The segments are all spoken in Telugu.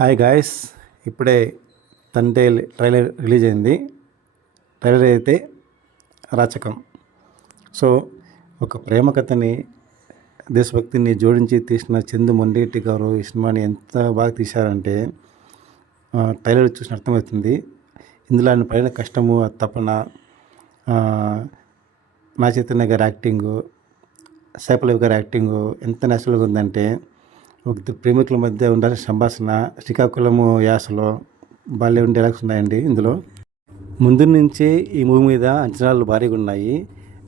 హాయ్ గాయ్స్, ఇప్పుడే తండేల్ ట్రైలర్ రిలీజ్ అయింది. ట్రైలర్ అయితే రాచకం. సో ఒక ప్రేమ కథని, దేశభక్తిని జోడించి తీసిన చందు మొండేటి గారు ఈ సినిమాని ఎంత బాగా తీశారంటే ట్రైలర్ చూసిన అర్థమవుతుంది. ఇందులో ఆయన పడిన కష్టము, ఆ తపన, నా చైతన్య గారి యాక్టింగు, సైపలవి గారి యాక్టింగు ఎంత నేచురల్గా ఉందంటే, ఒక ఇద్దరు ప్రేమికుల మధ్య ఉండాల్సిన సంభాషణ శ్రీకాకుళము యాసలో బాల్య ఉండే డైలాగ్స్ ఉన్నాయండి ఇందులో. ముందు నుంచే ఈ మూవీ మీద అంచనాలు భారీగా ఉన్నాయి.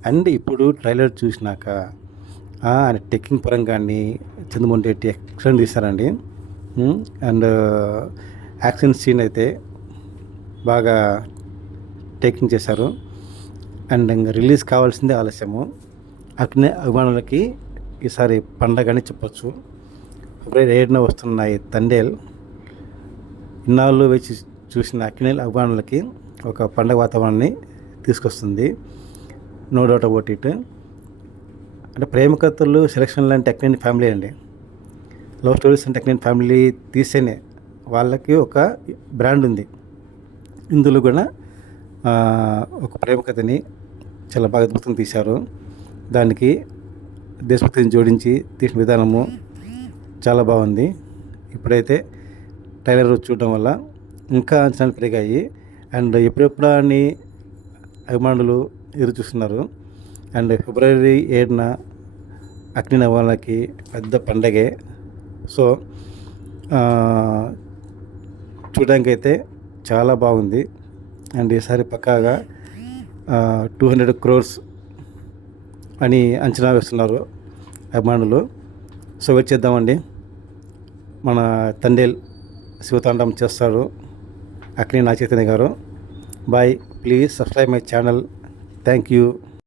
అండ్ ఇప్పుడు ట్రైలర్ చూసినాక ఆయన టెక్కింగ్ పరంగా కానీ చంద్రమోహన్ ఎక్సలెంట్ తీస్తారండి. అండ్ యాక్షన్ సీన్ అయితే బాగా టేకింగ్ చేశారు. అండ్ ఇంకా రిలీజ్ కావాల్సిందే ఆలస్యము. అట్నే అభిమానులకి ఈసారి పండగని చెప్పొచ్చు. ఫిబ్రవరి 7న వస్తున్నాయి తండేల్. ఇన్నాళ్ళు వేచి చూసిన అక్కినేల్ అభిమానులకి ఒక పండగ వాతావరణాన్ని తీసుకొస్తుంది. No doubt about it. అంటే ప్రేమ కథలు సెలక్షన్లు అంటే అక్కినేని ఫ్యామిలీ అండి. లవ్ స్టోరీస్ అంటే అక్కినేని ఫ్యామిలీ తీసేనే వాళ్ళకి ఒక బ్రాండ్ ఉంది. ఇందులో కూడా ఒక ప్రేమ కథని చాలా బాగా అద్భుతంగా తీశారు. దానికి దేశభక్తిని జోడించి తీసిన విధానము చాలా బాగుంది. ఇప్పుడైతే ట్రైలర్ చూడడం వల్ల ఇంకా అంచనాలు పెరిగాయి. అండ్ ఎప్పుడెప్పుడా అని అభిమానులు ఎదురు చూస్తున్నారు. అండ్ ఫిబ్రవరి 7న అక్కినేని వాళ్ళకి పెద్ద పండగే. సో చూడడానికైతే చాలా బాగుంది. అండ్ ఈసారి పక్కాగా 200 crores అని అంచనా వేస్తున్నారు అభిమానులు. సో వెయిట్ చేద్దామండి. మన తండేల్ శివతాండం చేస్తారు అక్కినేని నాగచైతన్య గారు. Bye, please subscribe my channel. Thank you.